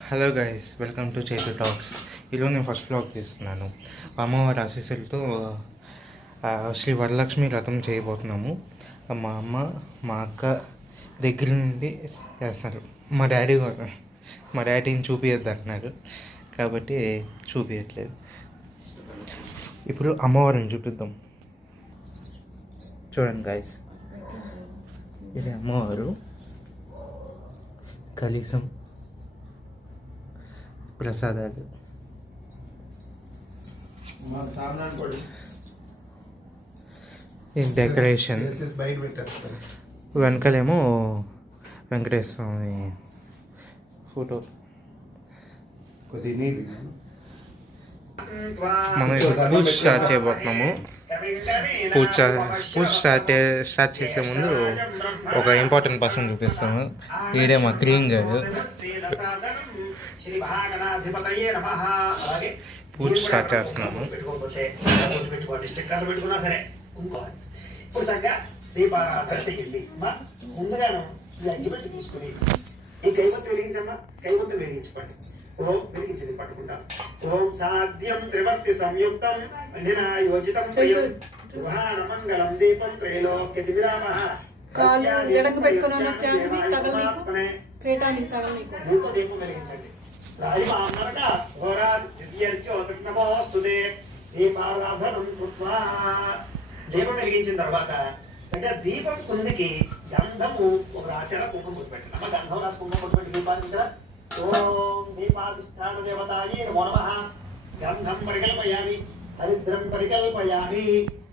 Hello guys, welcome to Chaitu talks. ఈరోజు నేను first blog తీస్తున్నాను. అమ్మవారి ఆశీస్సులతో శ్రీ వరలక్ష్మి వ్రతం చేయబోతున్నాము. మా అమ్మ మా అక్క దగ్గర నుండి చేస్తారు. మా డాడీని చూపించద్దు అంటున్నారు కాబట్టి చూపించట్లేదు. ఇప్పుడు అమ్మవారిని చూపిద్దాం. చూడండి గైస్, ఇది అమ్మవారు. కలీసం, ప్రసాదాలు, డెకరేషన్. వెనకలేమో వెంకటేశ్వర స్వామి ఫోటో. మనం ఇప్పుడు పూజ స్టార్ట్ చేయబోతున్నాము. పూజ స్టార్ట్ చేసే ముందు ఒక ఇంపార్టెంట్ పర్సన్ చూపిస్తాము. ఈడే మా క్లీన్ గారు. పూజ స్టార్ట్ చేస్తున్నాము. ఇప్పుడు చక్కగా దీపారాధన చెయ్యండి. ముందుగాను ఈ అగ్గిపెట్టి తీసుకుని ఈ కైవత్తు వెలిగించమ్మా. కైవత్తు వెలిగించుకోండి. ఓం వెలిగించింది పట్టుకుంటా. ఓం సాధ్యం త్రివర్తి సంయుక్తం యోజితం మంగళం దీపం త్రైలోక్య దివిరామః. దీపం వెలిగించండి. దీపం వెలిగించిన తర్వాత చక్కగా దీపం కుందికి గంధము ఒక రాశాల కుంకుమ ముద్దు పెట్టండి. అమ్మ గంధం రాసి కుంకుమ ముద్దు పెట్టి దీపాన్ని ఇక్కడ ఓం దీపాధిష్టాన దేవతాయే నమో నమః. గంధం పరికల్పయామి, హరిద్రం పరికల్పయామి.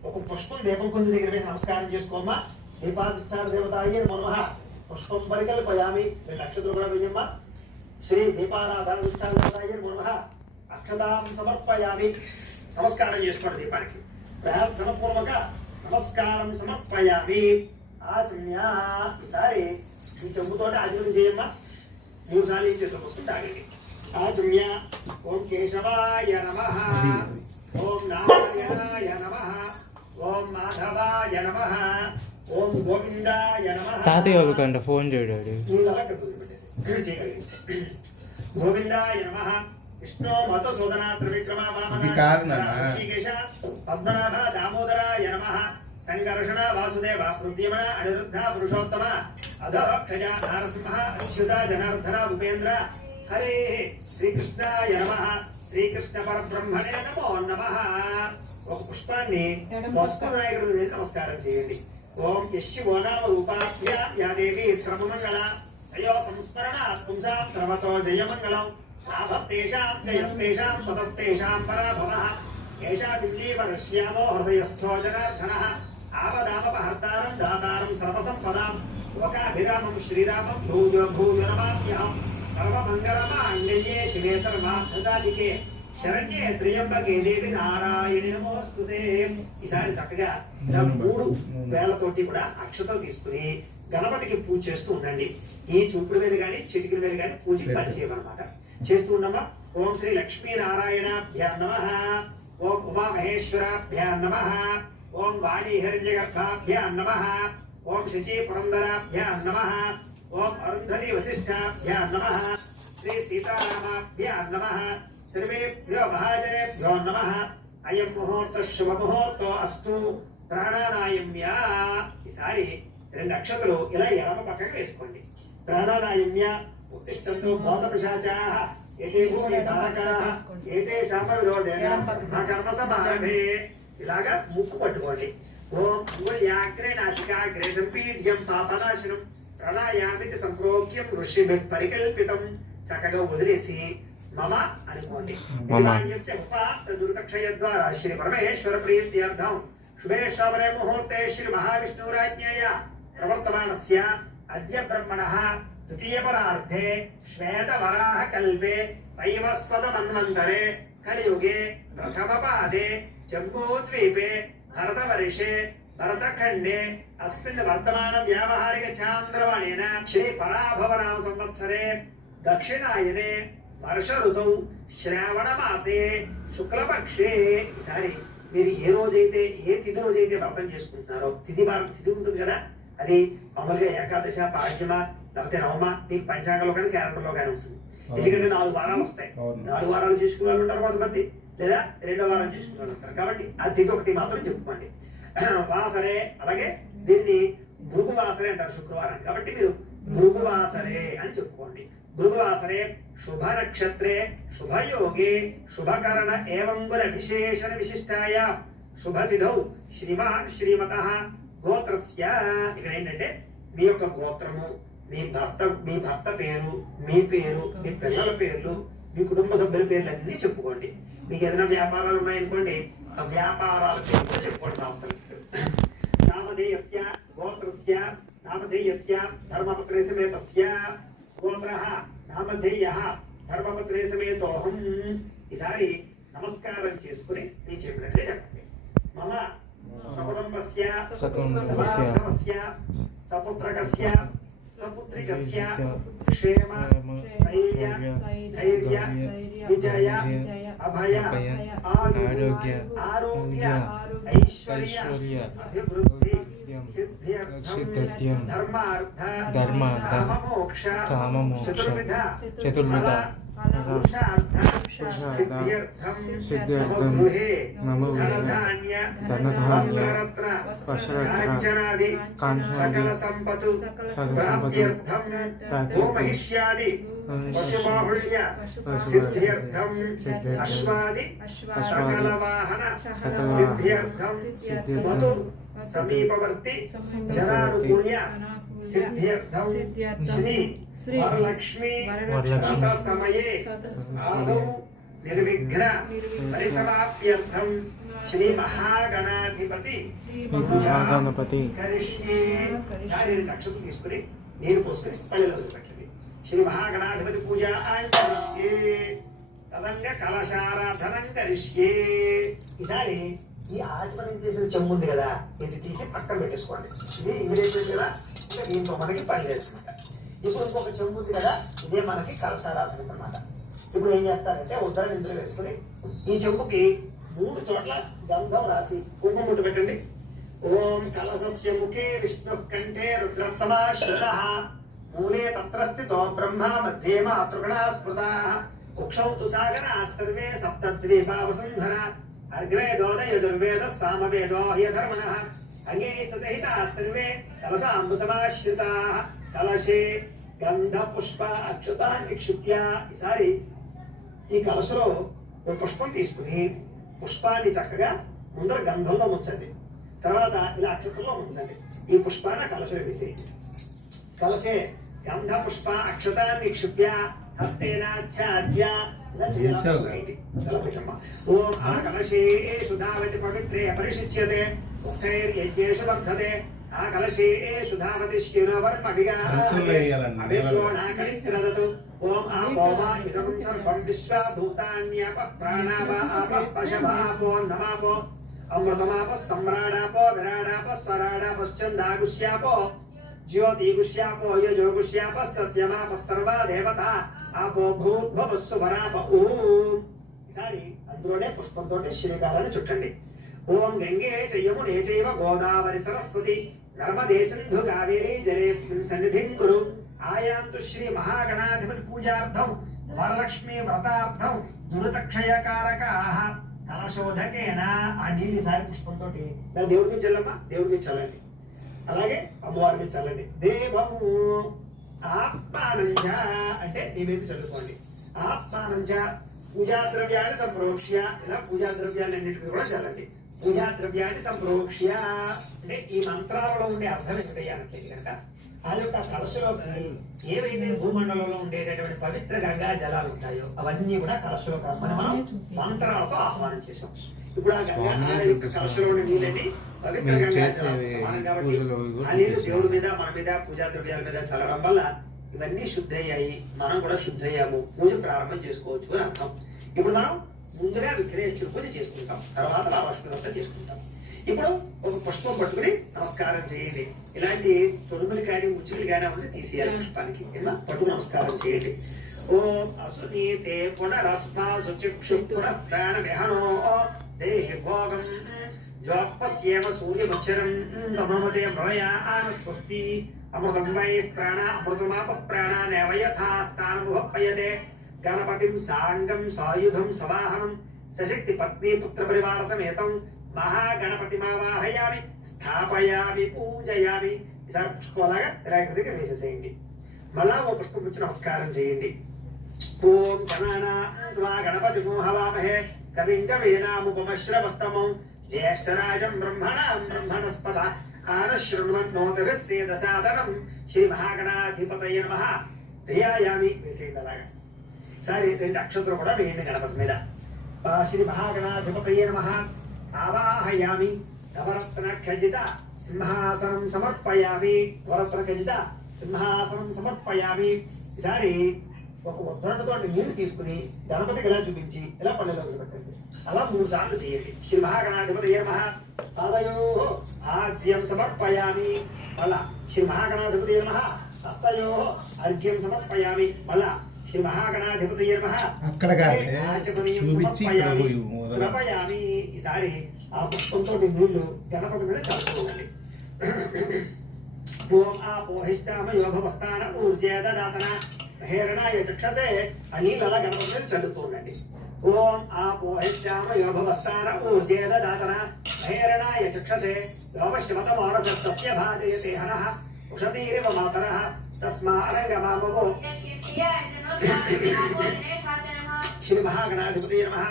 ఒక పుష్పం దీపం కుంది దగ్గర వేసి నమస్కారం చేసుకోమ్మా. దీపాధిష్టాన దేవతాయే నమో నమః. పుష్పం పరికల్పయామి. రెండు నక్షత్రం కూడా వేయమ్మా. శ్రీ దీపారాధన నమః. అక్షతాం సమర్పయామి. నమస్కారం చేసుకోండి దీపానికి. ప్రార్థన పూర్వక నమస్కారం సమర్పయామి. ఆచమ్య. ఈసారి ఈ చెంబుతోటి ఆచరణ చేయమ్మా. 3 సార్లు ఈ చేతులు పోసుకుంటే ఆగండి. ఆచమ్య. ఓం కేశవాయ నమః. ఓం నారాయణాయ నమః. ఓం మాధవాయ నమః. ఓం గోవిందాయ నమః. తాతయ్య వాళ్ళకంట ఫోన్ చేయడాడు. గోవిందాయ నమః. విష్ణు మధుసూదన త్రివిక్రమ ఋషికేశ పద్మనాభ దామోదరాయ నమః. సంకర్షణ వాసుదేవ ప్రద్యుమ్న అనిరుద్ధ పురుషోత్తమ అధోక్షజ నారసింహ అచ్యుత జనార్దన ఉపేంద్ర. హరే శ్రీకృష్ణాయ నమః. శ్రీకృష్ణ పరబ్రహ్మణే నమో నమః. ఒక పుష్పాన్ని నాయకుడు వేసి నమస్కారం చేయండి. ఓం యశివో నామ రూపాభ్యాం యా దేవి శ్రమమంగళ అయో సంస్మరణ పుంసాం శ్రవతో జయమంగళం. లాభస్తేషాం జయస్తేషాం పదస్తేషాం పరాభవః. ఏషా దివ్యీవరశ్యామో హృదయస్థో జనార్దనః. ఆపదాపహర్తారం దాతారం సర్వసంపదాం. లోకాభిరామం శ్రీరామం భూయో భూయో నమామ్యహం. సర్వమంగళమాంగళ్యే శివే సర్వార్థసాధికే శరణ్యే త్ర్యంబకే దేవి నారాయణి నమోస్తుతే. ఈసారి చక్కగా 3 వేలతోటి కూడా అక్షతలు తీసుకుని గణపతికి పూజ చేస్తూ ఉండండి. ఈ చూపుడు మీద కానీ చిటికల మీద కానీ పూజకి పరిచయమన్నమాట చేస్తూ ఉండమ్మా. ఓం శ్రీ లక్ష్మీనారాయణాభ్యా నమః. ఓం ఉమామహేశ్వరాభ్యా నమః. ఓం వాణీహిరణ్యగర్భాభ్యా నమః. ఓం శచీ పురందరాభ్యా నమః. ఓం అరుంధతి వశిష్ఠాభ్యా నమః. శ్రీ సీతారామాభ్యా నమః. సర్వేభ్యో మహాజనేభ్యో నమః. అయం ముహూర్త శుభ ముహూర్తో అస్తు. ప్రాణానాయమ్య. ఈసారి 2 అక్షతలు ఇలా ఎడమ పక్కకు వేసుకోండి. ప్రాణానాయమ్య. ఉత్తిష్టంతో భూతపిశాచాః ఏతే భూమి తారకాః ఏతే శాప విరోధేన మా కర్మ సమారభే. ఇలాగా ముక్కు పట్టుకోండి. ఓం మూల్యాగ్రే నాసికాగ్రే సంపీడ్యం పాపనాశనం ప్రణాయామితి సంప్రోక్ష్యం ఋషిభిః పరికల్పితం. చక్కగా వదిలేసి మమ అనుకోండి. దుర్గక్షయ ద్వారా శ్రీ పరమేశ్వర ప్రీత్యర్థం శుభే శ్రావణే ముహూర్తే శ్రీ మహావిష్ణురాజ్ఞేయ ప్రవర్తమానస్య అద్య బ్రహ్మణః ద్వితీయపరార్ధే శ్వేతవరాహ కల్పే వైవస్వతమన్వంతరే కలియుగే ప్రథమపాదే జంబూద్వీపే భరతవర్షే భరతఖండే అస్మిన్ వర్తమాన వ్యావహారిక చాంద్రవాణేన శ్రీ పరాభవనామ సంవత్సరే దక్షిణాయనే వర్ష ఋతౌ శ్రావణ మాసే శుక్లపక్షే. ఈసారి మీరు ఏ రోజైతే ఏ తిథి రోజైతే వ్రతం చేసుకుంటున్నారో తిథి ఉంటుంది కదా, అది మామూలుగా ఏకాదశ పాడ్యమ లేకపోతే నవమ మీకు పంచాంగంలో కానీ క్యాలెండర్లో కానీ ఉంటుంది. ఎందుకంటే 4 వారాలు వస్తాయి. 4 వారాలు చేసుకునే వాళ్ళు ఉంటారు కొంతమంది, లేదా 2వ వారం చేసుకునే వాళ్ళు ఉంటారు. కాబట్టి ఆ తిథి ఒకటి మాత్రం చెప్పుకోండి. వాసరే, అలాగే దీన్ని భృగువాసరే అంటారు శుక్రవారం. కాబట్టి మీరు భృగువాసరే అని చెప్పుకోండి. భృగువాసరే శుభ నక్షత్రే శుభయోగే శుభకరణ ఏవం గుణ విశేషణ విశిష్టాయ శుభతిథౌ శ్రీమాన్ శ్రీమతః గోత్రస్య. ఇక్కడ ఏంటంటే మీ యొక్క గోత్రము, మీ భర్త పేరు, మీ పేరు, మీ పిల్లల పేర్లు, మీ కుటుంబ సభ్యుల పేర్లు అన్నీ చెప్పుకోండి. మీకు ఏదైనా వ్యాపారాలు ఉన్నాయనుకోండి, ఆ వ్యాపారాల పేరు చెప్పుకోండి. సంస్థల నామధేయస్య గోత్రస్య నామధేయస్య ధర్మపత్రే సమేతస్య గోత్రః నామధేయః ధర్మపత్రే సమేతోహం. ఈసారి నమస్కారం చేసుకుని నేను చెప్పినట్లే చెప్పండి. మమ సకుటుంబస్య సమాగమస్య సపుత్రకస్య సపుత్రికస్య క్షేమ స్థైర్య ధైర్య విజయ అభయ ఆరోగ్య ఐశ్వర్య అభివృద్ధి సిద్ధ్యర్థం ధర్మార్థ కామమోక్ష చతుర్విధ సిద్ధ్యర్థం నమో ధనధాన్య వస్త్రరత్న కాంచనాది సకల సంపత్తు గోమహిష్యాది పశుబాహుళ్య సిద్ధ్యర్థం అశ్వాది సకల వాహన సిద్ధ్యర్థం మధు సమీపవర్తి జనానుకూల్య సిద్ధ్యర్థం శ్రీ వరలక్ష్మి వ్రత సమయే ఆదౌ నిర్విఘ్న పరిసమాప్త్యర్థం శ్రీ మహాగణాధిపతి కరిష్యే. అక్షతలు తీసుకుని నీరు పోసుకుని పల్లెలో పెట్టండి. శ్రీ మహాగణాధిపతి పూజ కరిష్యే తదంగ కలశారాధనం కరిష్యే. ఈసారి ఈ ఆచమనం చేసిన చెంబు ఉంది కదా, ఇది తీసి పక్కన పెట్టేసుకోండి. ఇది ఇంగ్లీష్ కదా, ఇంకా దీంతో మనకి పని లేదన్నమాట. ఇప్పుడు ఇంకొక చెంబు ఉంది కదా, ఇదే మనకి కలశారాధన అన్నమాట. ఇప్పుడు ఏం చేస్తారంటే ఉద్దరణ ఇందులో వేసుకుని ఈ చెంబుకి 3 చోట్ల గంధం రాసి కుంకుమ ముట్టు పెట్టండి. ఓం కలశస్య ముఖే విష్ణు కంఠే రుద్ర సమాశ్రితః మూలే తత్ర స్థితో బ్రహ్మ మధ్యే మాతృగణా స్మృతాః కుక్షౌ తు సాగరాः సర్వే సప్తద్వీపా వసుంధరా అర్గ్వేదోద యజుర్వేద సామవేదో హ్యధర్మణః అంగే సహితాः సర్వే కలశాంబు సమాశ్రితాः కలశే గంధ పుష్ప అక్షతాన్ని నిక్షిప్య. ఈసారి ఈ కలశలో ఒక పుష్పం తీసుకుని పుష్పాన్ని చక్కగా ముందర గంధంలో ముంచండి, తర్వాత ఇలా అక్షతంలో ముంచండి. ఈ పుష్పాన్ని కలశలో వేసేయండి. కలశే గంధ పుష్ప అక్షతాన్ని నిక్షిప్య హస్తేనాచ్ఛాద్య ఇలా చేయాలి. ఓం ఆ కలశేషు ధావతి పవిత్రే పరిశుచ్యతే ఉత్తైర్యజ్ఞేషు వర్ధతే ఆ కలశేషు ధావతి శిరోవర్మభిగాదతు. ఓం ఆ పోమా ఇదం సర్వం విశ్వభూతాన్యాపః ప్రాణాపాపః పశవాపో నమాపో అమృతమాపః సమ్రాడాపో విరాడాపః స్వరాడాపశ్చందాగుష్యాపో జ్యోతిగుష్యాపో యజోగుష్యాపః సత్యమాపః సర్వా దేవతా ఆపో భూద్భవస్సు వరాప. ఓం ఈసారి అందులోనే పుష్పంతో శ్రీకారాన్ని చుట్టండి. ఓం గంగే చ యమునే చైవ గోదావరి సరస్వతి నర్మదే సింధు కావేరీ జలేస్మిన్ సన్నిధిం కురు. ఆయాంతు శ్రీ మహాగణాధిపతి పూజార్థం వరలక్ష్మీ వ్రతార్థం దురితక్షయకారకాః కలశోధకేన. ఆ నీళ్ళు ఈసారి పుష్పంతో దేవుడి మీద చల్లమ్మా, దేవుడి మీద చల్లండి, అలాగే అమ్మవారి మీద చల్లండి. దేవము ఆత్మానంచ అంటే నీ మీద చల్లుకోండి. ఆత్మానంచ పూజా ద్రవ్యాన్ని సంప్రోక్ష్య, ఇలా పూజా ద్రవ్యాలన్నింటినీ కూడా చల్లండి. పూజా ద్రవ్యాన్ని సంప్రోక్ష్య అంటే ఈ మంత్రాలలో ఉండే అర్థం ఏంటంటే కనుక ఆ యొక్క కలశలోకి ఏవైతే భూమండలంలో ఉండేటటువంటి పవిత్ర గంగా జలాలు ఉంటాయో అవన్నీ కూడా కలశలోకి రమ్మని మనం మంత్రాలతో ఆహ్వానం చేసాం. ఇప్పుడు ఆ గంగా యొక్క కలశలోని నీళ్ళని పవిత్ర గంగా జలాలు సమానం కాబట్టి ఆ నీళ్ళు దేవుడి మీద మన మీద పూజా ద్రవ్యాల మీద చల్లడం వల్ల ఇవన్నీ శుద్ధయ్యాయి, మనం కూడా శుద్ధయ్యాము, పూజ ప్రారంభం చేసుకోవచ్చు అని అర్థం. ఇప్పుడు మనం ముందుగా విఘ్నేశ్వర పూజ చేసుకుంటాం, తర్వాత మహాలక్ష్మి వ్రతం చేసుకుంటాం. ఇప్పుడు ఒక పుష్పం పట్టుకుని నమస్కారం చేయండి. ఇలాంటి తొలుములు కానీ ఉచ్చులు కానీ ఉంటే తీసేయాలి పుష్పానికి. ఇలా పట్టుకు నమస్కారం చేయండి. ఓం అసునీతే పునరస్మాసుచక్షు పునః ప్రాణ విహనో దేహి భోగం జ్వాపస్యేమ సూర్యమచ్చరం నమోదే ప్రళయాన స్వస్తి అమృతం వై ప్రాణ అమృతమాప ప్రాణానేవ యథా స్థానముపయతే గణపతిం సాంగం సాయుధం సవాహనం సశక్తి పత్ని పుత్ర పరివార సమేతం మహాగణపతిమావాహయామి స్థాపయామి పూజయామి. ఈసారి పుష్పలాగా వినాయకుడి దగ్గర వేసేసేయండి. మళ్ళా ఓ పుష్పం వచ్చి నమస్కారం చేయండి. ఓం గణానా గణపతి హవామహే కవిం కవీనాముపమశ్రవస్తమం జ్యేష్ఠరాజం బ్రహ్మణాం బ్రహ్మణస్పద ఆనశృణ్వన్నోదగస్యేదసాదనం శ్రీ మహాగణాధిపతయ నమః ధ్యాయామి. వేసేయండి అలాగా. సరే 2 అక్షంతలు కూడా వేయండి గణపతి మీద. శ్రీ మహాగణాధిపతయ నమః ఆవాహయామి. నవరత్న ఖజిత సింహాసనం సమర్పయామి. నవరత్న ఖజిత సింహాసనం సమర్పయామి. ఈసారి ఒక ఉద్ధరణతో నీళ్లు తీసుకుని గణపతికి ఇలా చూపించి ఇలా పల్లెలో పెట్టండి. అలా 3 సార్లు చేయండి. శ్రీ మహాగణాధిపతయ నమః పాదయోః ఆద్యం సమర్పయామి. మళ్ళా శ్రీ మహాగణాధిపతయ నమః హస్తయోః అర్ఘ్యం సమర్పయామి. మళ్ళా శ్రీ మహాగణాధిపతయ నమః అక్కడ సమర్పయామి. ఈసారి ఆ పుష్పంతో నీళ్లు గణపతి మీద చల్లుకోవాలి. ఓం ఆపోహిష్టామయో భవస్థాన ఊర్జేదదాతన హేరణాయ చక్షసే ఆ నీళ్ళు అలా గణపతి మీద చల్లుతూ ఉండండి. ఓం ఆపోహిష్టామయో భవస్థాన ఊర్జేదదాతన హేరణాయ చక్షసే లోమశ్వతమానసస్య భాజయతే హనః ఉషతీరివ మాతరః తస్మారంగమామవో. శ్రీ మహాగణాధిపతయ నమః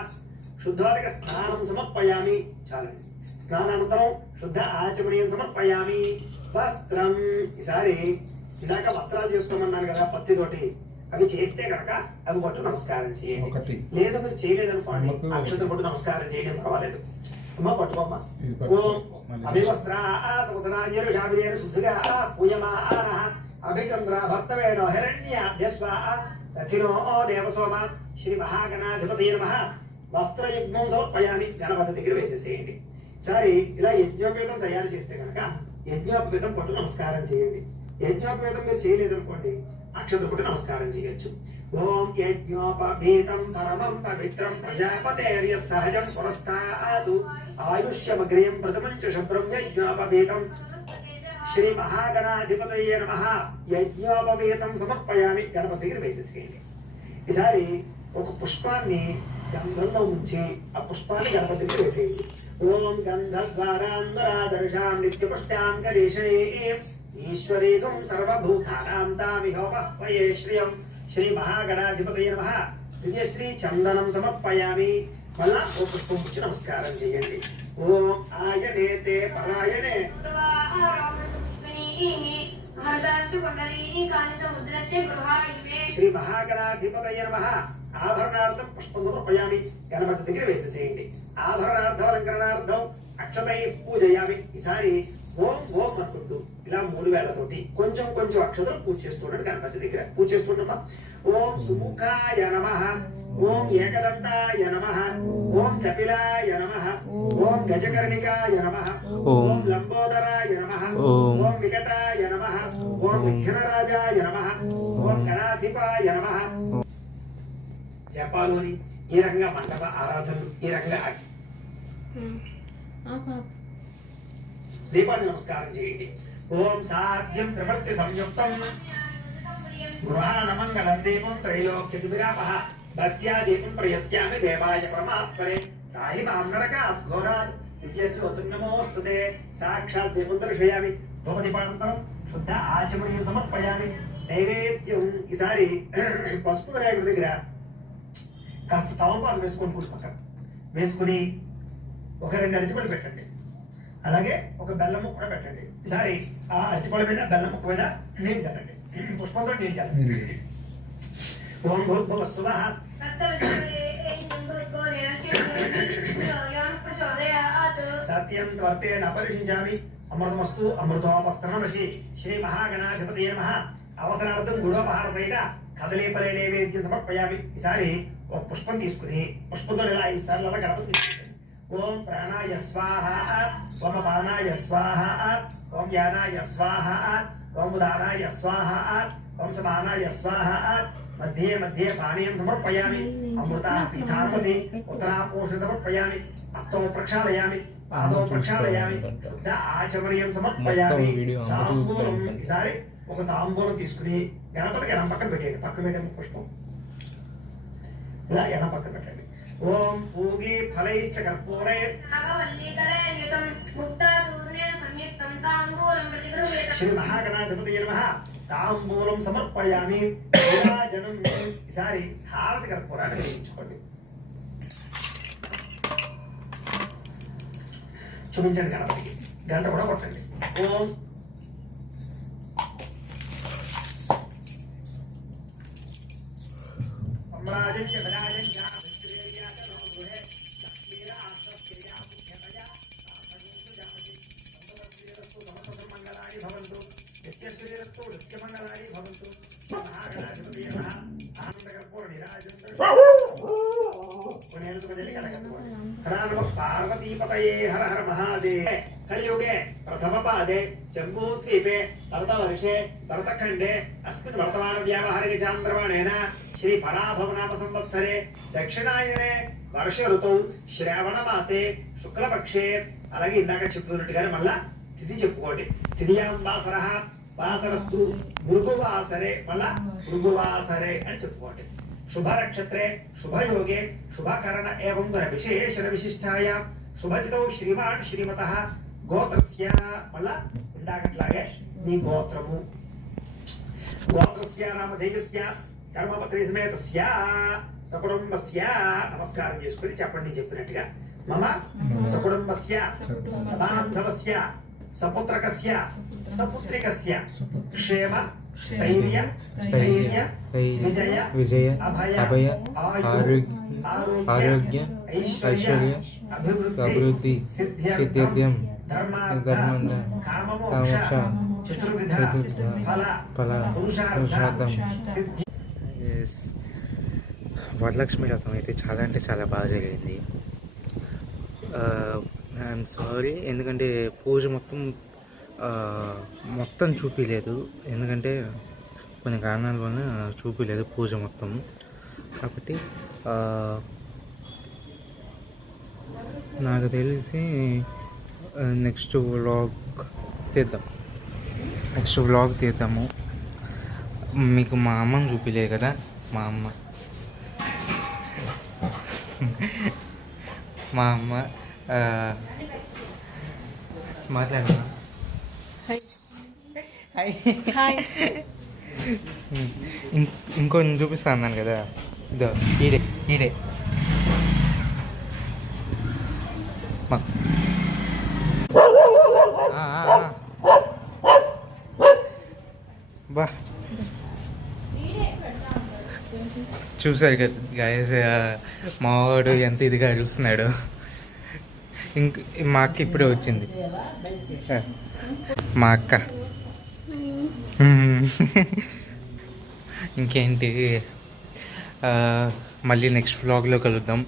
శుద్ధోదక స్నానం సమర్పయామి. చాలండి. స్నానానంతరం శుద్ధ ఆచమనీయం సమర్పయామి. వస్త్రం. ఈసారి ఇందాక వస్త్రాలు చేసుకోమన్నాను కదా పత్తితోటి, అవి చేస్తే కనుక అవి పట్టు నమస్కారం చేయండి. లేదు మీరు చేయలేదనుకోండి అక్షతలు పట్టు నమస్కారం చేయడం పర్వాలేదు. అమ్మ పట్టుకోమ్మ. ఓం అభివస్త్రా సంవత్సరాజ్ఞాభిదేన శుద్ధిగా పూయమానః అభిచంద్ర భర్తవేణో హిరణ్యాభ్యస్వ రథినో దేవసోమ. శ్రీ మహాగణాధిపతయ నమః వస్త్రయుగ్మం సమర్పయామి. గణపతి దగ్గర వేసేసేయండి. సరే ఇలా యజ్ఞోపేతం తయారు చేస్తే కనుక యజ్ఞోపేతం పట్టు నమస్కారం చేయండి. యజ్ఞోపేతం మీరు చేయలేదనుకోండి అక్షతలు పట్టు నమస్కారం చేయొచ్చు. ఓం యజ్ఞోపేతం పరమం పవిత్రం ప్రజాపతేర్యత్ సహజం పురస్తాదు ఆయుష్యమగ్రయం ప్రథమం చ శుభ్రం యజ్ఞోపేతం. శ్రీ మహాగణాధిపతయ నమః యజ్ఞోపేతం సమర్పయామి. గణపతి దగ్గర వేసేసేయండి. ఈసారి ఒక పుష్పాన్ని గంధంలో ఉంచి ఆ పుష్పాన్ని గణపతి దగ్గర వేసేయండి. ఓం గంధద్వారాంబరాదర్శాం నిత్యపుష్టాం కరీషణే ఈశ్వరీగం సర్వభూతానాం తామిహోపహ్వయే శ్రియం. శ్రీ మహాగణాధిపతయ నమః దివ్యశ్రీ చందనం సమర్పయామి. మళ్ళా ఓ పుష్పం ఇచ్చి నమస్కారం చేయండి. ఓం ఆయనేతే పరాయణే. శ్రీ మహాగణాధిపతయ నమః ఆభరణార్థం పుష్పం సమర్పయామి. గణపతి దగ్గర వేసేసేయండి. ఆభరణార్థం అక్షతై పూజయామి. ఈసారి ఓం ఓం అనుకుంటూ ఇలా 3 వేళ్లతోటి కొంచెం కొంచెం అక్షతలు పూజ చేస్తున్నాడు గణపతి దగ్గర. పూజ చేస్తున్నామా. ఓం సుముఖాయ నమః. ఓం ఏకదంతాయ నమః. ఓం కపిలాయ నమః. ఓం గజకర్ణికాయ నమః. ఓం లంబోదరాయ నమః. ఓం వికటాయ నమః. ఓం విఘ్నరాజాయ నమః. ఓం గణాధిపాయ నమః. జపాలోని ఈ రంగ మండప ఆరాధనలు ఈ రంగ దీపాన్ని నమస్కారం చేయండి. ఓం సాధ్యం త్రివర్తి సంయుక్తం గృహాణ మంగళం దీపం త్రైలోక్యతిమిరాపః భక్త్యా దీపం ప్రయత్యామి దేవాయ పరమాత్మనే రాహి మాం నరకాత్ ఘోరాత్ దివ్యజ్యోతిర్నమోస్తుతే. సాక్షాత్ దీపం దర్శయామి. ధూపదీపానంతరం శుద్ధ ఆచమనీయం సమర్పయామి. నైవేద్యం. ఈసారి పసుపు వినాయకుడి దగ్గర కాస్త తమలపాలు వేసుకొని పూజ పక్కన వేసుకుని ఒక 2 అరటిపళ్ళు పెట్టండి. అలాగే ఒక బెల్లం ముక్క కూడా పెట్టండి. ఈసారి ఆ అరటిపళ్ళ మీద బెల్లం ముక్క మీద నీళ్ళు చల్లండి. పుష్పంతో నీళ్ళు చల్లండి. ఓం భూర్భువస్సువః సత్యం త్వర్తేన అపరిషించామి. అమృతమస్తు అమృతోపస్తనమసి. శ్రీ మహాగణాధిపతయ నమః అవసరార్థం గుడోపహార సహిత కదలీపలే నైవేద్యం సమర్పయామి. ఈసారి ఒక పుష్పం తీసుకుని పుష్పంతో ఇలా 5 సార్లు అలా గణపతి తీసుకుంటాం. ఓం ప్రాణాయ స్వాహ. ఓం అపానాయ స్వాహ. ఓం యానాయ స్వాహ. ఓం ఉదానాయ స్వాహ. ఓం సమానాయ స్వాహ. మధ్యే మధ్యే పానీయం సమర్పయామి. అమృత పీఠార్పసి ఉత్తరాపోషణ సమర్పయామి. హస్తో ప్రక్షాళయామి. పాదో ప్రక్షాళయామి. శుద్ధ ఆచమనీయం సమర్పయామి. తాంబూలం. ఈసారి ఒక తాంబూలం తీసుకుని గణపతికి ఎడం పక్కన పెట్టేయండి. పక్కన పెట్టే పుష్పం ఇలా ఎడ పక్కన పెట్టండి. ఓం పూగి ఫలైశ్చ కర్పూరే శ్రీ మహాగణాధిపతయే నమః తాంబూలం సమర్పయామి. జనం ఈసారి హారతి కర్పూరాన్ని వెలిగించుకోండి. చూపించండి గణపతికి. గంట కూడా కొట్టండి. ఓం అమరాజన్య విరాజన్య విశ్రేర్యాచ నమో గృహే లక్ష్మీర ఆశ్రస్యేయా ముఖ్యతయా ఆసనేషు జామతి సంపదశ్రీరస్తు సమస్తం మంగళాని భవంతు నిత్యశ్రీరస్తు నిత్యమంగళాని భవంతు. మహాగణాధిపతయే నమః ఆనందకర్పూర నీరాజనం కొనేందుకు తెలియ కలగకపోండి. హర పార్వతీపతయే హర హర మహాదేవ. కలియుగే ప్రథమ పాదే జంబూద్వీపే భరతవర్షే భరతఖండే అస్మిన్ వర్తమాన వ్యావహారిక చాంద్రమాణేన శ్రీ పరాభవనామ సంవత్సరే దక్షిణాయనే వర్ష ఋతువు శ్రావణ మాసే శుక్లపక్షే. అలాగే ఇందాక చెప్పుకున్నట్టుగానే మళ్ళా తిథి చెప్పుకోండి. తిథియాం వాసర వాసరస్తు భృగువాసరే, మళ్ళా భృగువాసరే అని చెప్పుకోండి. శుభ నక్షత్రే శుభయోగే శుభకరణ ఏవం వర విశేషణ విశిష్టాయ శుభజితో శ్రీమాన్ శ్రీమతః గోత్రస్య, మళ్ళా ఇందాకట్లాగే నీ గోత్రము. గోత్రస్య నామధేయస్య ధర్మపత్రి సమేతస్య సకుటుంబస్య. నమస్కారం చేసుకుని చెప్పండి చెప్పినట్టుగా. మమ సకుటుంబస్య సబాంధవస్య సపుత్రకస్య సపుత్రికస్య క్షేమ స్థైర్య స్థైర్య విజయ విజయ అభయ అభయ ఆరోగ్య ఆరోగ్య ఐశ్వర్య అభివృద్ధి సిద్ధ్యం ధర్మార్థ కామోక్ష చతుర్విధ ఫల పురుషార్థం. వరలక్ష్మి వ్రతం అయితే చాలా అంటే చాలా బాగా జరిగింది. ఐఎమ్ సారీ, ఎందుకంటే పూజ మొత్తం చూపించలేదు. ఎందుకంటే కొన్ని కారణాల వల్ల చూపించలేదు పూజ మొత్తం. కాబట్టి నాకు తెలిసి నెక్స్ట్ వ్లాగ్ తీద్దాము. మీకు మా అమ్మని చూపించలేదు కదా, మా అమ్మ మాట్లాడమా. ఇంకో చూపిస్తా అన్నాను కదా, ఇదో ఈడే బా. చూసారు కదా గాయస్, మావాడు ఎంత ఇదిగా చూస్తున్నాడు. మా అక్క ఇప్పుడే వచ్చింది, మా అక్క. ఇంకేంటి, మళ్ళీ నెక్స్ట్ వ్లాగ్లో కలుద్దాం.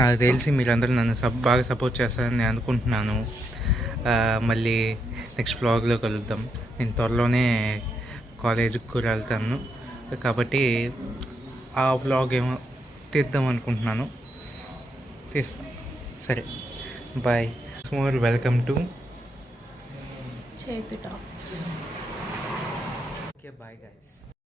నాకు తెలిసి మీరందరూ నన్ను బాగా సపోర్ట్ చేస్తారని నేను అనుకుంటున్నాను. మళ్ళీ నెక్స్ట్ వ్లాగ్లో కలుద్దాం. నేను త్వరలోనే కాలేజీకి కూడా వెళ్తాను, కాబట్టి ఆ వ్లాగ్ ఏమో తీద్దాం అనుకుంటున్నాను. తీస్తాం. సరే, bye. More welcome to Chetu Talks. Okay, bye guys.